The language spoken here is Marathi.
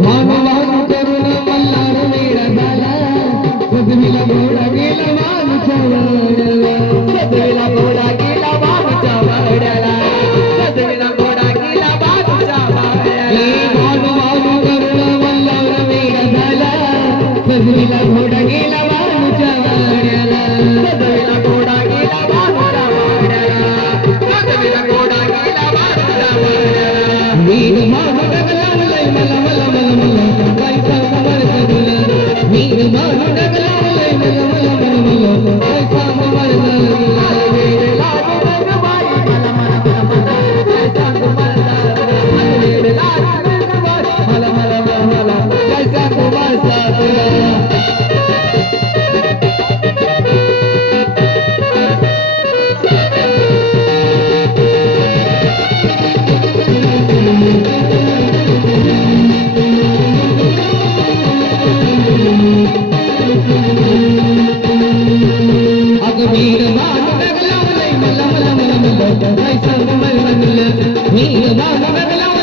भानु भानु करून मल्हार वेडा झाला सजविला घोडा गेला वाघूच्या वाड्याला सजविला घोडा गेला वाघूच्या वाड्याला सजविला घोडा गेला वाघूच्या वाड्याला भानु भानु करून मल्हार वेडा झाला सजविला घोडा गेला वाघूच्या वाड्याला सजविला घोडा गेला वाघूच्या वाड्याला सजविला घोडा गेला वाघूच्या वाड्याला वीर मानु डगला लय मला मला मला मला काय सांगणार तुला वीर मानु डगला लय मला मला मला मला काय सांगणार तुला वेड लागू रंगबाई मला मला मला मला काय सांगू मला वेड लागू रंगबाई मला मला मला मला काय सांगू मला तुला वीर मानु डगला लय मला मला मला मला काय सांगणार तुला वीर मानु डगला